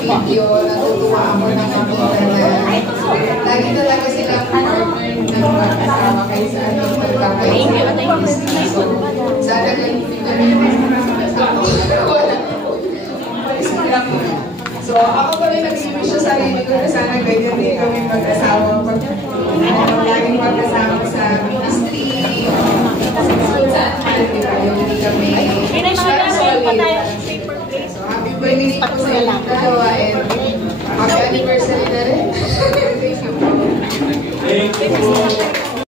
Video, natutuwa ako ng makita na lagi talaga silang partner ng mag-asawa kayo sa ating magkakaisa. So, sana ganun din kami So, ako pa rin nag-wish sa sarili ko na sana ganyan din kami mag-asawa pag laging mag-asawa sa ministry sa atin, di ba? Yung hindi kami happy birthday po sa ilang dalawa and happy anniversary na rin. Thank you po. Thank you po.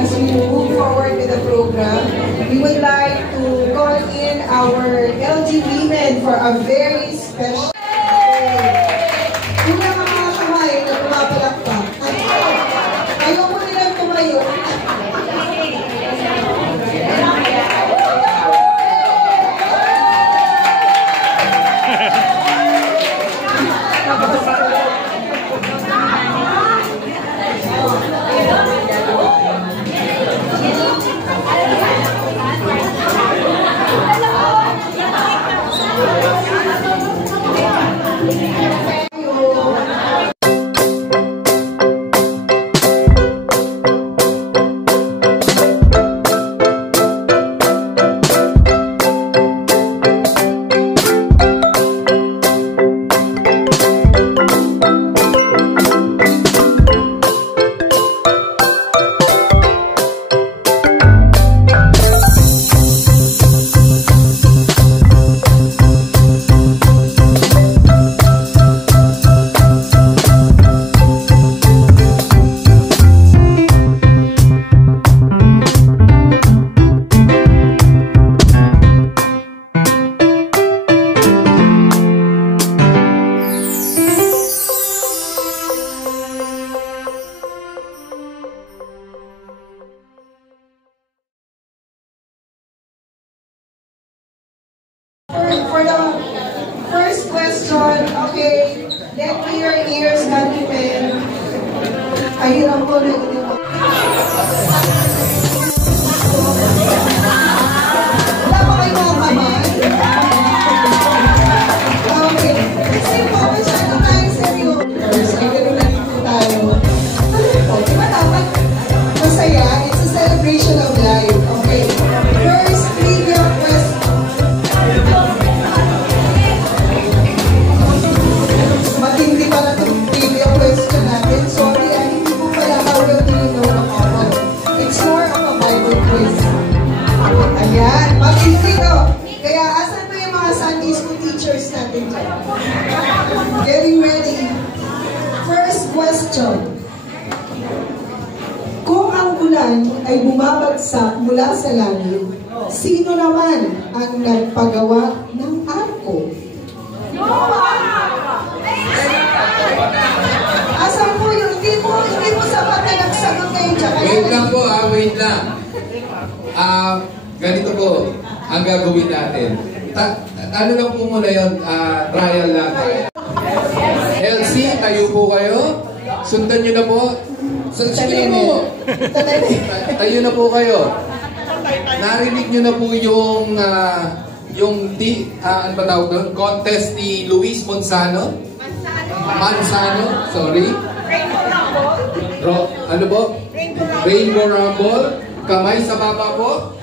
As we move forward with the program, we would like to call in our LG women for a very special Una mga kamay na pumapalakpak. Ayaw mo nilang tumayo. for the first question, okay, let me your ears, countrymen. Ay, hirap ko na ito. Wala pa kayo mga kamay? Okay. Kasi po, masyado tayo seryoso. Ay, gano'n na dito tayo. Ano po? Diba dapat masaya? It's a celebration of life. Okay. First, trivia question. Matindi pala itong trivia question natin. Sorry, hindi ko pala how will you know the common. It's more of a Bible quiz. Ayan, matindi to. Kaya asan ba yung mga Sunday school teachers natin dyan? Getting ready. First question. Kung ang ulan ay bumabagsak mula sa langit, sino naman ang nagpagawa ng arko? Asan po yun? Hindi po sapat na nagsagot kayo dyan. Wait lang po, wait lang. Ganito po ang gagawin natin. Ano lang po muna yun, trial lang. LC, tayo po kayo. Sundan nyo na po. Sige po. Tayo na po kayo. Narinig nyo na po yung ano ba tawag doon? Contest ni Luis Manzano, sorry. Ano po? Rainbow Rumble. Kamay sa baba po.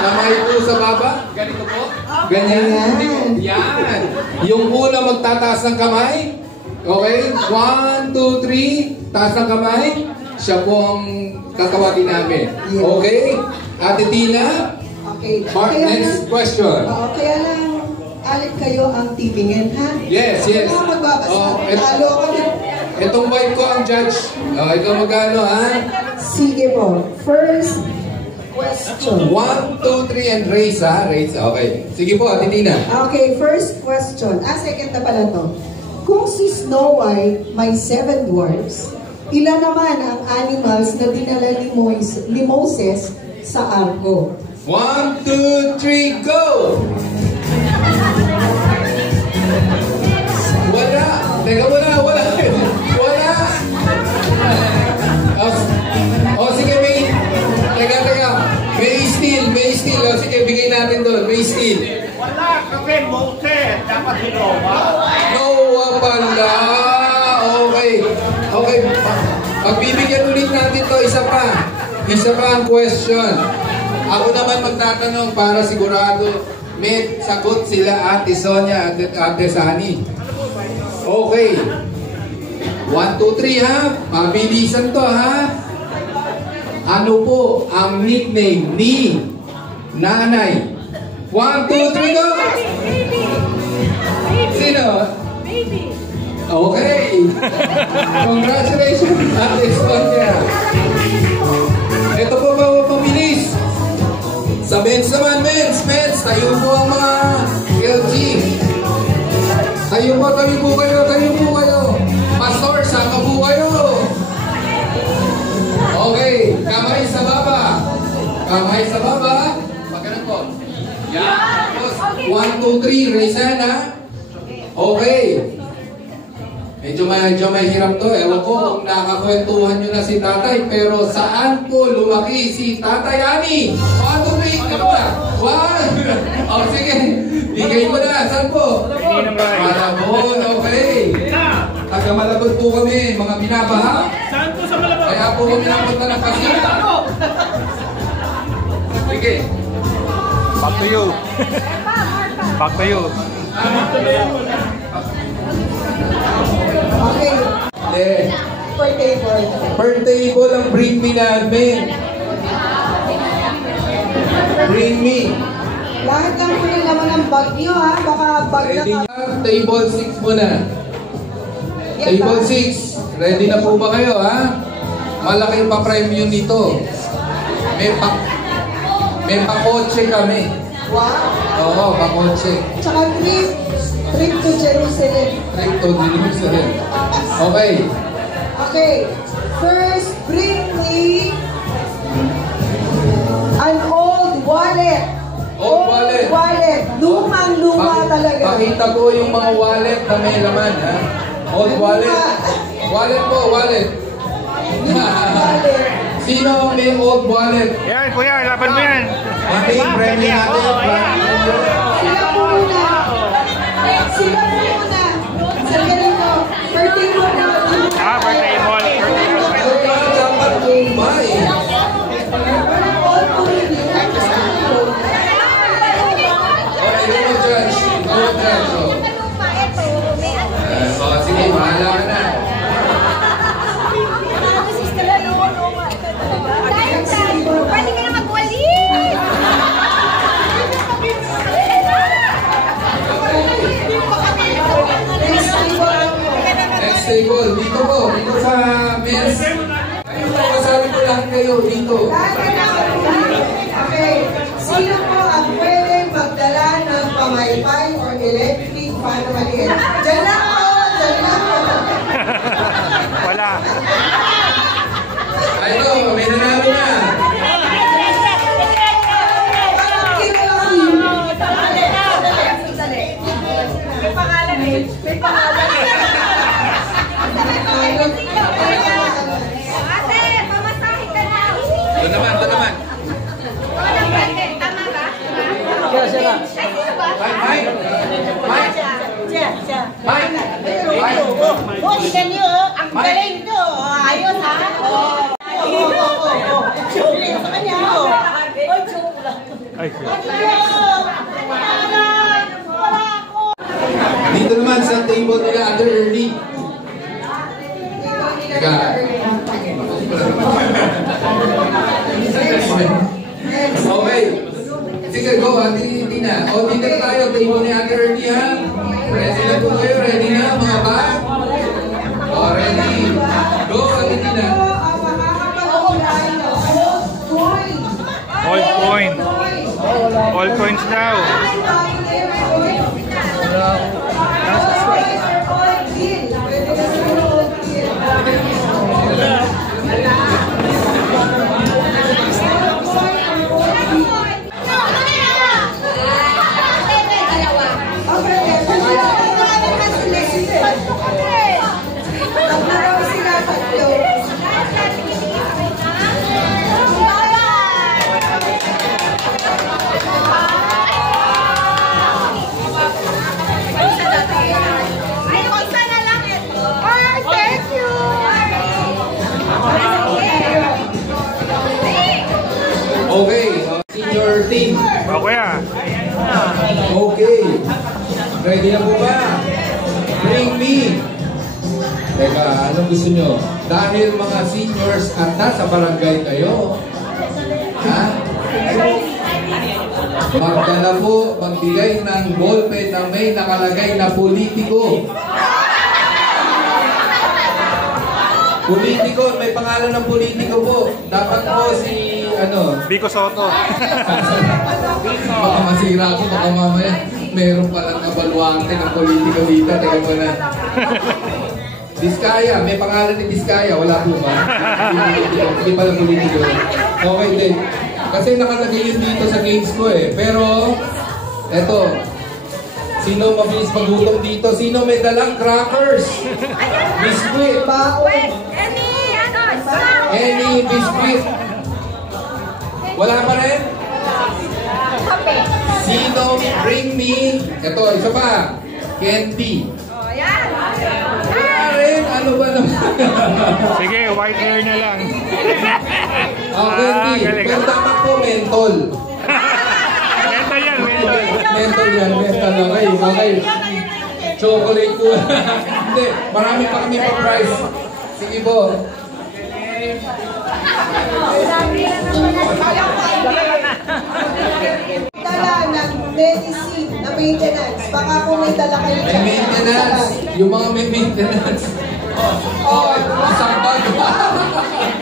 Kamay po sa baba. Ganito po. Ganyan. Yan. Yung una magtataas ng kamay. Okay? 1, 2, 3. Taas ng kamay. Siya po ang tatawagin namin. Okay? Ate Tina. Okay. Next question. Kaya lang, alit kayo ang tipingin, ha? Yes. Kung magbabasa, talo ako din. Itong wife ko ang judge. Ikaw magkano, ha? Sige po. First question. 1, 2, 3, and raise, ha? Raise. Okay. Sige po, Ate Tina. Okay, first question. Second na pala to. Kung si Snow White may 7 dwarfs, ilan naman ang animals na dinala ni Moses sa arko? 1, 2, 3, go! Wala! Teka, wala! Sige, may... Teka. May steel. Sige, bigay natin doon. May steel. Wala kasi Moses. Dapat si Noah. Noah pala! Okay. Pagbibigyan ulit natin to. Isa pa ang question. Ako naman magtatanong para sigurado may sagot sila Ate Sonia at Ate Sani. Okay. 1, 2, 3 ha. Mabilisan to ha. Ano po ang nickname ni nanay? 1, 2, 3, go! Sino? Baby. Okay. Congratulations, Ate Sonia. Ito po ba pabilis? Sa men's naman, men's. Tayo po ang mga LG. Tayo po kayo. Pastor, sama po kayo. Okay, kamay sa baba. Magkano po? Yan. 1, 2, 3, raise hand ha. Okay. Medyo may hirap to. Ewan ko kung nakakwentuhan nyo na si tatay. Pero saan po lumaki si Tatay Ani? 1, 2, 3, ano ba? 1. Sige. Bigay mo na. Saan po? Malabon. Okay. Taga Malabon po kami. Mga binabaha. Saan po sa Malabon? Kaya po kami napunta ng kasita. Sige. Back to you. Okay. Per table ang bring me namin. Bring me. Lahat lang po rin naman ang bag nyo, ha? Baka bag na Ready ka. na? Table 6 muna. Table 6. Ready na po ba kayo, ha? Malaki pa premium nito. May pakotse kami. Wow. Oo, pakotse. Tsaka trip to Jerusalem. Trip to Jerusalem. Okay. Okay. First, bring me an old wallet. Old wallet. wallet. Lumang-luma talaga. Pakita ko yung mga wallet na may laman, ha? Old wallet. Wallet po, wallet. Sino ang may old wallet? Yan, kuya, laban mo yan. Ate, premium natin. Sila po muna. Sila po muna. Sa ganito. Birthday mo na. Birthday mall. Dapat umay. Walang all po rin. Okay, no judge. No judge. Sige, bahala ka na. Pwede ka na magwalis! Next table. Dito po. Dito sa mess. Ayun po, masabi ko lang kayo dito. Okay. Sino po ang pwede magdala ng pamaypay or electric fan na maliit? Diyan lang po. Diyan lang po. Wala. Ito, may nanalo na. May pangalan eh. May pangalan. Ate, pamasahe ka na. Ito naman, ito naman. Tama ba? Ay, sino ba? Mike, Mike, Mike, Mike. Oh, tingnan niyo, ang galing ito. Ayos ha? Joke lang sa kanya. Oh, joke lang. Ay, Dito naman sa table nila Ate Ernie. Teka. Okay. Sige, go, Ate Tina. O, dito na tayo. Table ni Ate Ernie, ha? Ready na po kayo? Ready na, mga bag? O, ready. Go, Ate Tina. all coin. All coins daw. Okay, senior team. Kuya. Okay. Ready na po ba? Bring me. Teka, anong gusto nyo? Dahil mga seniors at nasa barangay kayo, ha? Magdala po, magbigay ng ballpen na may nakalagay na politiko. Politiko, may pangalan ng politiko po. Dapat po si, Vico Soto. baka masira ako, baka mamaya meron palang kabaluante ng politiko dito. Teka mo na. Diskaya, may pangalan ni Diskaya, wala po ba? Hindi pala politiko. Okay din. Kasi nakalagay yun dito sa games ko eh. Pero, eto. Sino mabilis magutom dito? Sino may dalang crackers? Biscuit. Any biscuit? Wala pa rin? Sino bring me? Ito, isa pa. Candy. Wala rin. Ano ba naman? Sige, white hair na lang. Candy. galing. Pero dapat po mentol. Mental yan, mental. Mental yan. Mental lang. Okay. Chocolate ko. Hindi. Marami pa kami pa price. Sige po. Dala ng medicine na maintenance. Baka kung may dala kayo May maintenance. Yung mga may maintenance. Isang bag.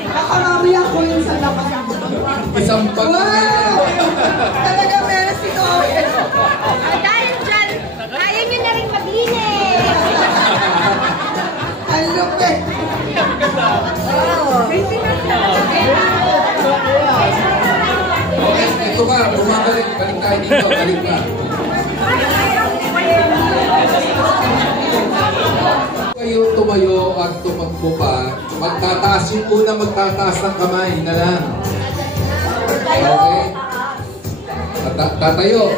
Baka mamaya ko yun sa lakas. Isang bag. Wow! Talaga meron si Cohen. Dahil dyan, kaya nyo na rin maglinis. Ang lupit. Okay, ito ka. Bumabalik. Balik tayo dito. Balik ka. Kayo tumayo at tumakbo pa, magtataas yung una, magtataas ng kamay na lang. Okay? Tatayo.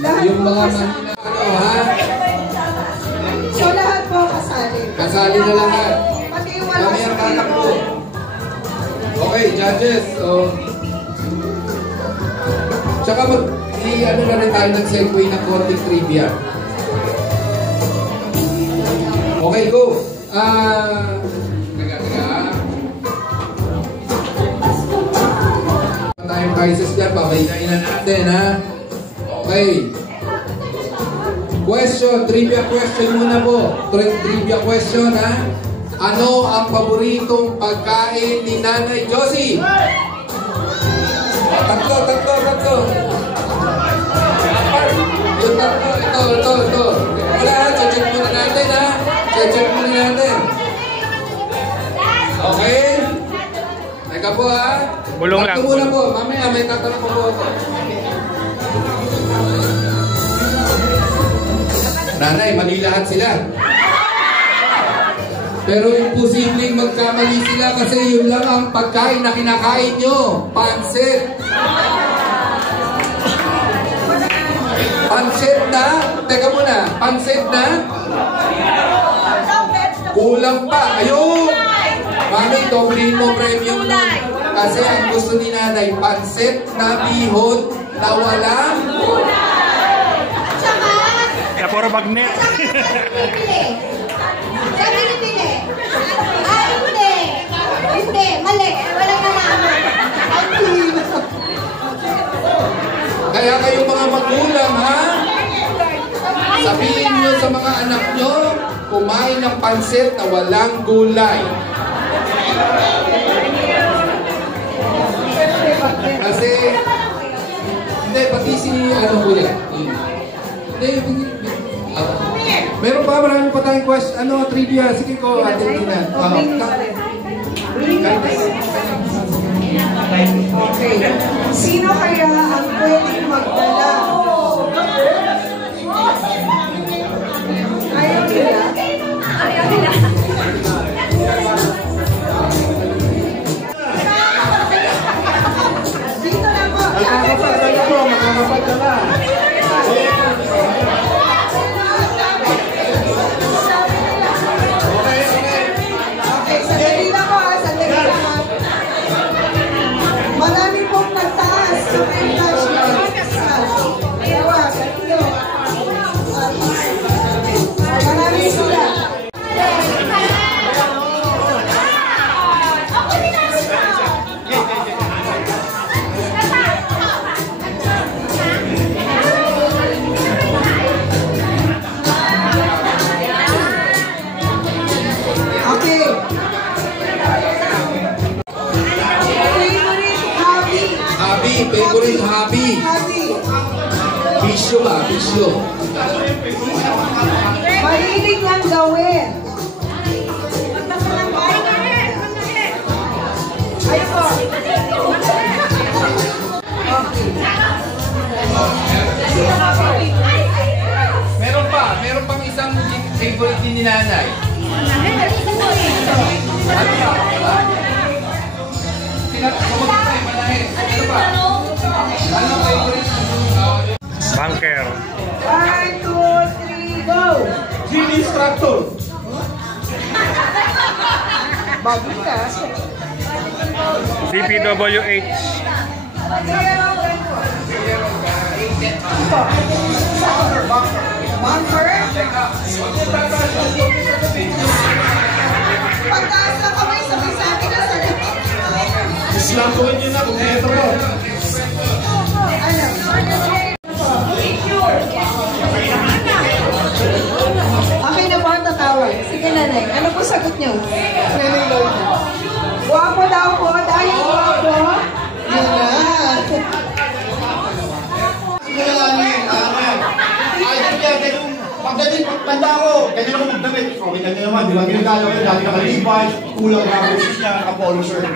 Yung mga manina, ano ha? So lahat po kasali. Kasali na lahat. Pati yung wala Kami ang sa tatakbo. Okay, judges. So, tsaka ano na rin tayo ng segue ng konting trivia. Okay, go. Tayong prizes dyan, pabaynain na natin, ha? Okay. Question, trivia question muna po. Trivia question, ha? Ano ang paboritong pagkain ni Nanay Josie? Tatlo. Yung tatlo, ito. Wala, check muna natin, ha? Check muna natin. Okay? Teka po, ha? Bulong lang. Tatlo muna po. Mamaya may tatanong po ako. Nanay, mali lahat sila. Pero imposibleng magkamali sila kasi yun lang ang pagkain na kinakain nyo. Pansit. Pansit na? Teka muna. Pansit na? Kulang pa. Ayun! Mami, doblein mo premium nun. Kasi ang gusto ni Nanay, pansit na bihon na walang Kaya puro magnet. Sabi ni Pili. Ay, hindi. Hindi, mali. Walang nalaman. Kaya kayong mga magulang, ha? Sabihin nyo sa mga anak nyo, kumain ng pansit na walang gulay. Kasi, hindi, pati si, kuya. Hindi, meron pa, marami pa tayong question, trivia. Sige ko, atin na. Okay. Sino kaya ang pwedeng magdala? Ayaw nila? Dito na po. Makakapagdala. Okay, sandali lang po, sandali lang. Marami pong nagtaas. Dalawa, tatlo. Marami sila. Okay. Favorite hobby. Bisyo ba? Bisyo. Mahilig lang gawin. Ayun po. Meron pang isang favorite din ni Nanay. Ano ba? Ano ba? Ano favorite? Bunker. 1, 2, 3, go! Genie Instructor. Bago ka. DPWH. Bunker? Pagtaas na kamay, sabi sa akin na sa likod. Islampuin nyo na kung ito po. Okay na po ang tatawag. Sige nanay, ano po sagot niyo? Guwapo daw po, dahil guwapo. Yun na. Pagdating, pagtanda ko, ganyan ako magdamit. Okay, ganyan naman, di ba? Ginagalaw yun, dahil naka-Levi's, kulang na boses niya, naka-polo shirt.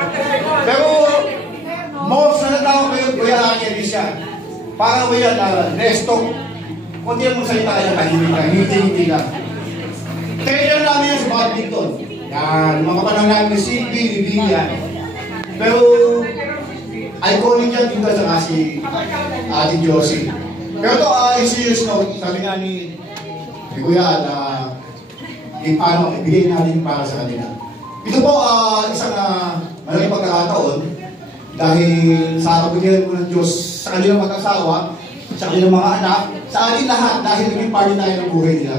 Pero, most na natawag ko yun, Kuya Angel siya. Parang ko yan, restock. Kunti lang mong salita kayo, tahimik ka, hindi ka. Trailer namin yan sa badminton. Yan, mga kapanang namin si Billy Villan. Pero, iconic yan dito sa kasi Ate Josie. Pero ito, in serious note, sabi nga ni Kuya na ibigay natin para sa kanila. Ito po, isang malaking pagkakataon dahil sa kapigilan po ng Diyos sa kanilang mag-asawa, sa kanilang mga anak, sa atin lahat dahil naging party tayo ng buhay nila.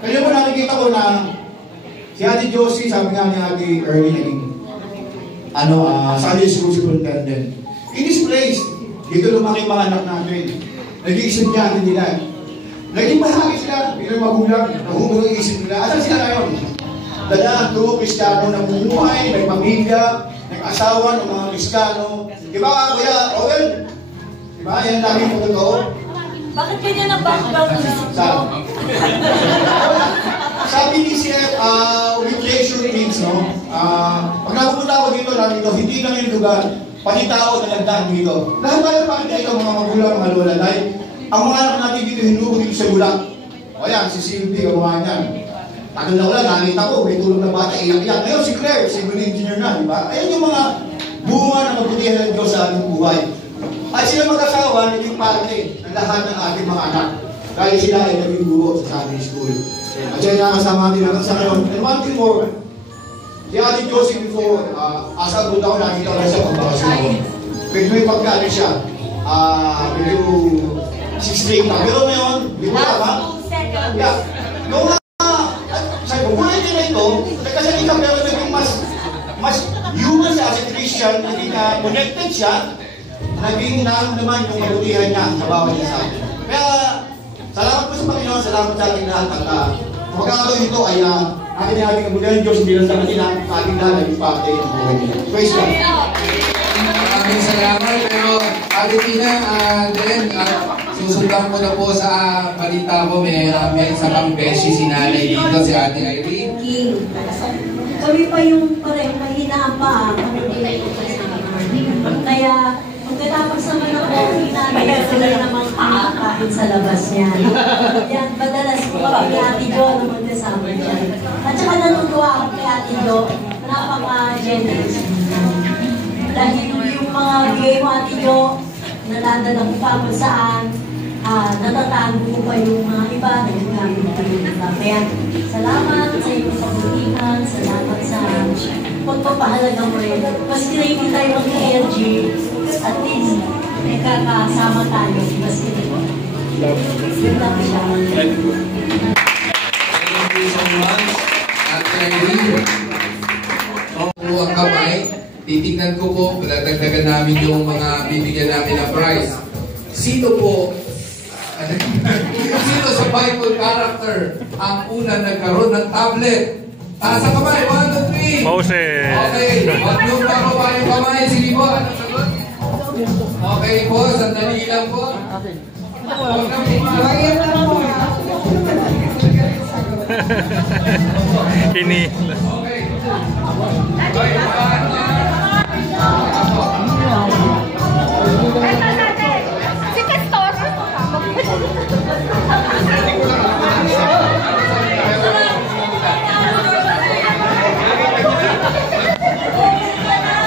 Kaya po nakikita ko na si Ate Josie, sabi nga ni Ate Ernie, naging Sunday School Superintendent. In this place, dito lumaki mga anak natin. Nag-iisip niya natin nila. Naging bahagi sila, bilang magulang, nahumulong iisip nila. Asan sila ngayon? Dala, Kristiyano na bumuhay, may pamilya, nag-asawa ng mga Kristiyano. Diba, Kuya Owen? Diba, yan lagi po totoo. Bakit ganyan ang background ng isip mo? Sabi ni CF, with leisure needs, no? Pag napupunta ako dito, hindi lang yung lugar, pati tao na nagdaan dito. Lahat tayo pakita ito, mga magulang, mga lola, dahil ang mga anak natin dito, hinuho dito sa bulak. O yan, si Sylvie, gawa niyan. Tagal na wala, nakita ko, may tulog na bata, iyak-iyak. Ngayon, si Claire, civil engineer na, di ba? Ayan yung mga bunga ng kabutihan ng Diyos sa ating buhay. Ay sila mag-asawa, naging parte ng lahat ng ating mga anak. Dahil sila ay naging guro sa Sunday School. At siya nakasama natin hanggang sa ngayon. And one thing more, si Ate Josie before, as a good ako, nakita ko na siya pagbakasyon ako. Medyo may pagkano siya, medyo 6'8" na. Pero ngayon, di ba tama? Yeah. Noong sabi ko, buhay din na ito, kasi kita pero naging mas human siya as a Christian, naging connected siya, naging naman yung kabutihan niya sa bawat isa. Kaya, salamat po sa Panginoon, salamat sa ating lahat. At magkakaroon ito ay ating kabutihan ng Diyos, hindi lang sa kanila, sa ating lahat, naging parte ng buhay niya. Praise God. Maraming salamat. Pero Ate Tina, then susundan ko na po sa balita ko, may isa pang beshi si nanay dito, si Ate Irene. Kami pa yung pareho mahina pa. Kaya, pagkatapos naman ng coffee namin, sila namang kumakain sa labas niyan. Yan, madalas po kami kay Ate Jo na magkasama dyan. At saka natutuwa ako kay Ate Jo, napaka-generous. Dahil yung mga bigay mo Ate Jo, naladala ko pa kung saan, natatago ko pa yung mga iba, dahil namin pa yung iba. Kaya, salamat sa iyong pagbutingan, salamat sa pagpapahalaga mo rin. Maski na hindi tayo mag-KLG, at least, may kakasama tayo. Maski na ito. Yun lang siya. Thank you so much, Ate Irene. Kung ang kamay, titignan ko po, dagdagan namin yung mga bibigyan namin ng prize. Sino po, sino sa Bible character ang unang nagkaroon ng tablet? Taas ang kamay, 1, 2, 3. Moses. Okay, wag nung bababa yung kamay. Sige po, ano sagot? Okay po, sandali lang po. Huwag na po. Ini. Okay. Okay, 1, 2,